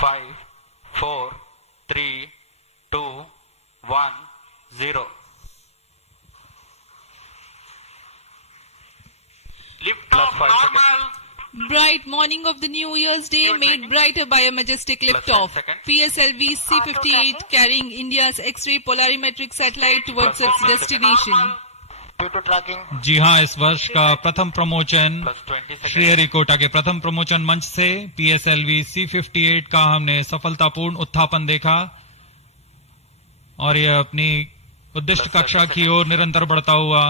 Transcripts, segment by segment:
5, 4, 3, 2, 1, 0. Lift Plus off 5 normal. Bright morning of the New Year's Day made brighter by a majestic Plus liftoff. 10 seconds. PSLV C-58 carrying India's X-ray polarimetric satellite towards Plus its 10 destination. Normal. Due to tracking. जी हाँ, इस वर्ष का प्रथम प्रमोचन Plus 20 seconds. Sriharikota के प्रथम प्रमोचन मंच से PSLV C-58 का हमने सफलतापूर्ण उत्थापन देखा और यह अपनी उद्दिष्ट Plus 30 कक्षा की ओर निरंतर बढ़ता हुआ।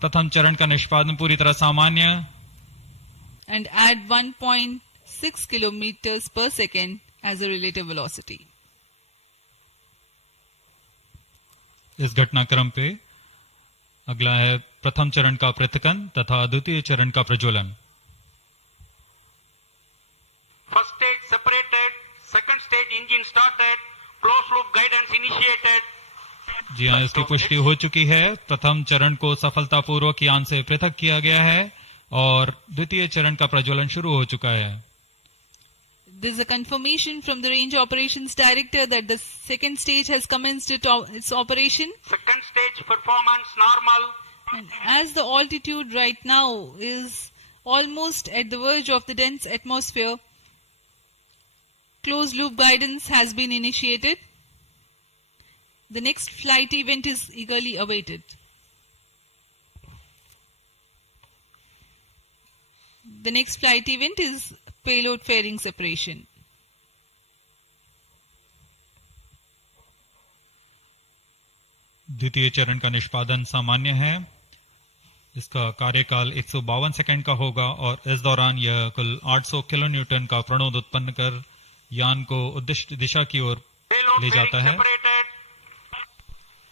प्रथम चरण का निष्पादन पूरी तरह सामान्य And at 1.6 kilometers per second as a relative velocity. इस घटनाक्रम पे अगला है प्रथम चरण का पृथक्कन तथा द्वितीय चरण का प्रज्वलन। First stage separated. Second stage engine started. Closed loop guidance initiated. जी हाँ, इसकी पुष्टि हो चुकी है। प्रथम चरण को सफलतापूर्वक यान से पृथक किया गया है और द्वितीय चरण का प्रज्वलन शुरू हो चुका है। There is a confirmation from the Range Operations Director that the second stage has commenced its operation. Second stage performance normal. And as the altitude right now is almost at the verge of the dense atmosphere, closed loop guidance has been initiated. The next flight event is eagerly awaited. The next flight event is payload fairing separation. द्वितीय चरण का निष्पादन सामान्य है। इसका कार्यकाल 152 second का होगा और इस दौरान यह कुल 800 किलोन्यूटन का प्रणोद उत्पन्न कर यान को उद्दिष्ट दिशा की ओर Payload ले fairing जाता है। separated.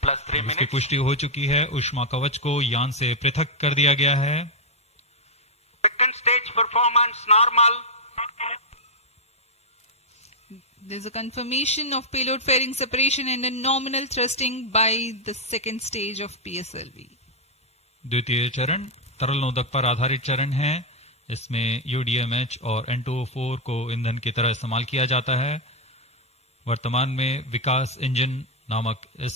Plus 3 इसकी minutes. पुष्टि हो चुकी है। ऊष्मा कवच को यान से पृथक कर दिया गया है। Second stage performance normal. There is a confirmation of payload fairing separation and a nominal thrusting by the second stage of PSLV. द्वितीय चरण तरल नोदक पर आधारित चरण है। इसमें UDMH और N2O4 को ईंधन की तरह इस्तेमाल किया जाता है। वर्तमान में विकास इंजन नामक इस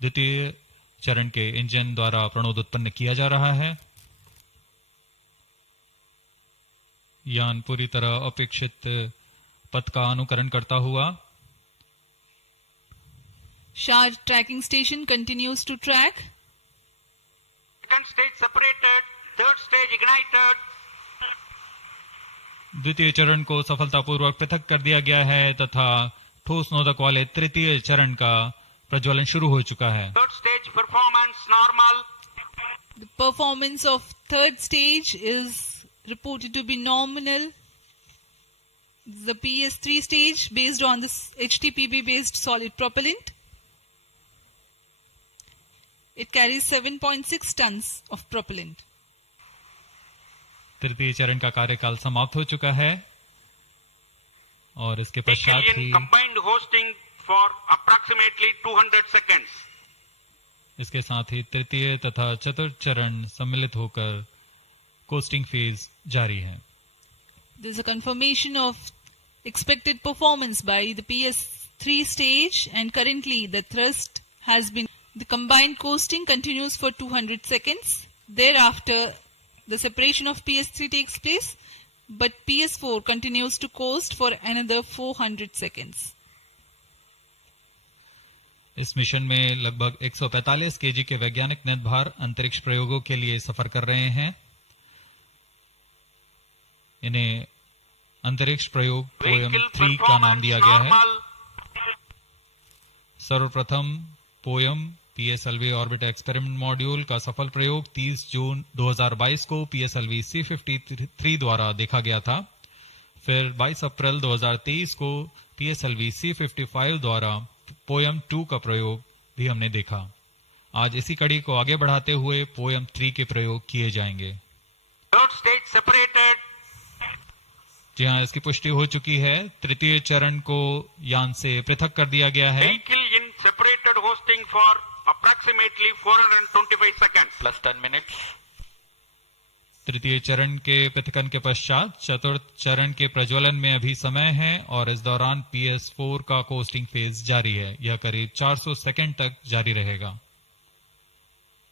द्वितीय चरण के इंजन द्वारा प्रणोद उत्पन्न किया जा रहा है। यान पूरी तरह अपेक्षित पथ का अनुकरण करता हुआ Shah tracking station continues to track. Second stage separated. Third stage ignited. द्वितीय चरण को सफलतापूर्वक पृथक कर दिया गया है तथा ठोस नोदक वाले तृतीय चरण का प्रज्वलन शुरू हो चुका है। Third stage performance normal. The performance of third stage is reported to be nominal. The PS3 stage based on this HTPB based solid propellant. It carries 7.6 tons of propellant. तृतीय चरण का कार्यकाल समाप्त हो चुका है और इसके पश्चात Vehicle he in combined hosting for approximately 200 seconds. इसके साथ ही तृतीय तथा चतुर्थ चरण सम्मिलित होकर कोस्टिंग फेज जारी है। There is a confirmation of expected performance by the PS3 stage and currently the thrust has been. The combined coasting continues for 200 seconds. Thereafter, the separation of PS3 takes place, but PS4 continues to coast for another 400 seconds. इस mission में लगभग 145 KG के वैज्ञानिक नेतभार अंतरिक्ष प्रयोगों के लिए सफर कर रहे हैं। इन्हें अंतरिक्ष प्रयोग पोयम Vehicle 3 का नाम performance दिया गया है। normal. सर्वप्रथम poem PSLV orbit experiment module का सफल प्रयोग 30 जून 2022 को PSLV C-53 द्वारा देखा गया था। फिर 22 अप्रैल 2023 को PSLV C-55 द्वारा पोयम 2 का प्रयोग भी हमने देखा। आज इसी कड़ी को आगे बढ़ाते हुए पोयम 3 के प्रयोग किए जाएंगे। Third stage separated. जी हाँ, इसकी पुष्टि हो चुकी है। तृतीय चरण को यान से पृथक कर दिया गया है। Vehicle in separated hosting for approximately 425 seconds. Plus 10 minutes. तृतीय चरण के पृथक्करण के पश्चात चतुर्थ चरण के प्रज्वलन में अभी समय है और इस दौरान PS4 का कोस्टिंग फेज जारी है। यह करीब 400 सेकंड तक जारी रहेगा।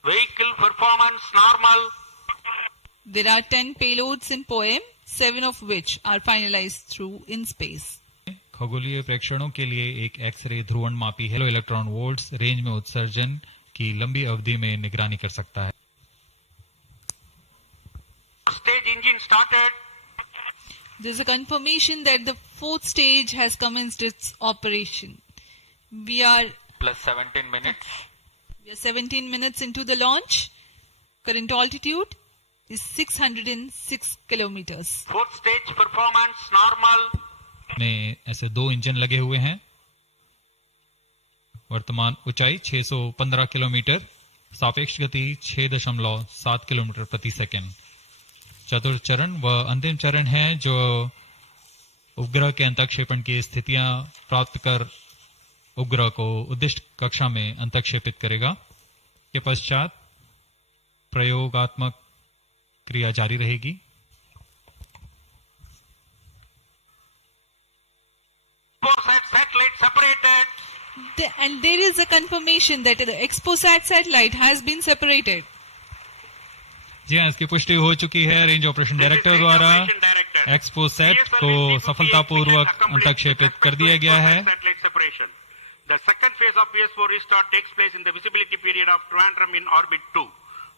Vehicle performance normal. There are 10 payloads in POEM, 7 of which are finalized through InSpace. खगोलीय प्रेक्षणों के लिए एक एक्सरे ध्रुवणमापी हेलो इलेक्ट्रॉन वोल्ट्स रेंज में उत्सर्जन की लंबी अवधि में निगरानी कर सकता है। Stage engine started. There is a confirmation that the fourth stage has commenced its operation. We are Plus 17 minutes. 17 minutes into the launch. Current altitude is 606 kilometers. Fourth stage performance normal. में ऐसे 2 engine लगे हुए हैं। वर्तमान ऊंचाई 615 kilometre, सापेक्ष गति 6.7 kilometre प्रति सेकंड। चतुर्थ चरण व अंतिम चरण है जो उपग्रह के अंतःक्षेपण की स्थितियां प्राप्त कर उपग्रह को उद्दिष्ट कक्षा में अंतःक्षेपित करेगा। के पश्चात प्रयोगात्मक क्रिया जारी रहेगी। Satellite separated. And there is a confirmation that the Exposat satellite has been separated. जी हाँ, इसकी पुष्टि हो चुकी है रेंज ऑपरेशन डायरेक्टर द्वारा। एक्सपोसैट को सफलतापूर्वक अंतःक्षेपित कर दिया गया है। The second phase of PS4 restart takes place in the visibility period of Trivandrum in orbit 2.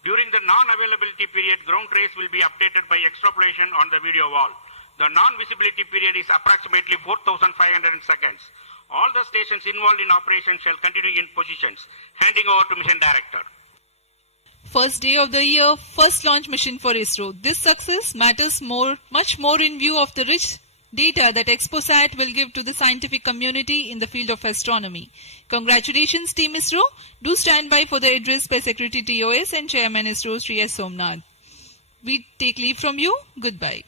During the non-availability period, ground trace will be updated by extrapolation on the video wall. The non-visibility period is approximately 4,500 seconds. All the stations involved in operation shall continue in positions. Handing over to Mission Director. First day of the year, first launch mission for ISRO. This success matters much more in view of the rich data that Exposat will give to the scientific community in the field of astronomy. Congratulations, Team ISRO. Do stand by for the address by Secretary TOS and Chairman ISRO, Sri S. Somnath. We take leave from you. Goodbye.